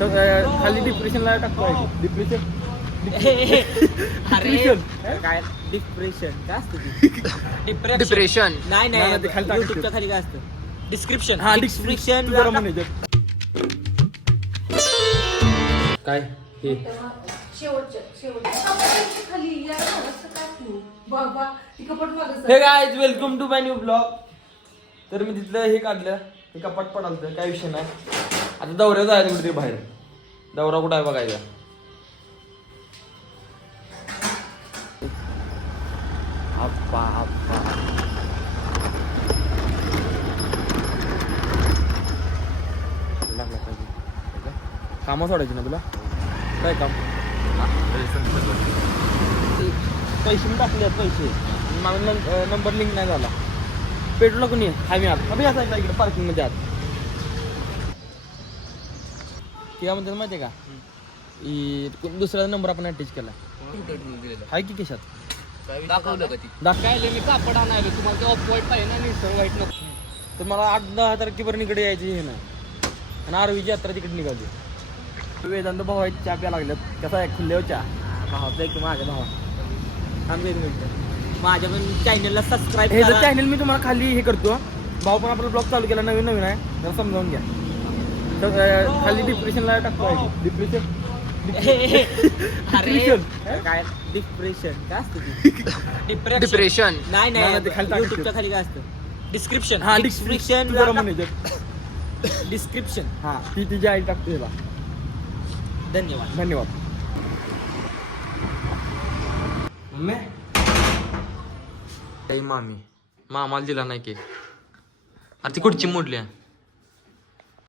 खाली डिप्रेशनला टाकतो. डिप्रेशन काय डिप्रेशन काय असतं? डिप्रेशन नाही नाही, ते खाली टाकायचं. युट्यूबच्या खाली काय असतं? डिस्क्रिप्शन. हा डिस्क्रिप्शन जरा म्हणायचं. काय हे हे guys welcome to my new blog. तर मी तिथलं हे काढलं, हे कपाट पडालतं, काय विषय नाही. आता दौऱ्या जायचं कुठेतरी बाहेर. दौरा कुठं आहे बघायचा. आप्पा आप्पा लागला पाहिजे. कामं सोडायची ना तुला? काय काम? पैसे मी टाकले आहेत, पैसे माझा नंबर लिंक नाही झाला. पेट्रोल कोणी हाय मी आत अभि असा इकडे पार्किंग मध्ये आत. किंवा म्हणतात माहिती आहे का, दुसरा नंबर आपण अटॅच केला हाय की कशात दाखवलं का ती? दाखवायला मी कापड आणायला तुम्हाला ऑफ व्हाईट पाहिजे ना, निसर व्हाईट नको. तर मला 8-10 तारखेपर्यंत इकडे यायची हे नाही. आणि आरवीची यात्रा तिकडे निघाली. वेदांत भाऊ आहेत, चहा प्या लागल्यात. कसा आहे खुल्ले चहा? भावाचा एक माझ्या भावा. थांब एक मिनिट. माझ्या पण चॅनलला सबस्क्राईब हे जर करा. चॅनल मी तुम्हाला खाली हे करतो. भाऊ पण आपला ब्लॉग चालू केला, नवीन नवीन आहे, जरा समजावून घ्या. तर खाली डिप्रेशनला टाकतो. डिप्रेशन काय डिप्रेशन काय असतं? डिप्रेशन नाही नाही, ते खाली टाकायचं. युट्यूबच्या खाली काय असतं? डिस्क्रिप्शन. हा डिस्क्रिप्शन जरा म्हणायचं. डिस्क्रिप्शन. हा ती तिची आई टाकते त्याला. धन्यवाद. धन्यवाद. मामी मामाला दिला नाही केक. अरे ती कुठची मोडली आहे?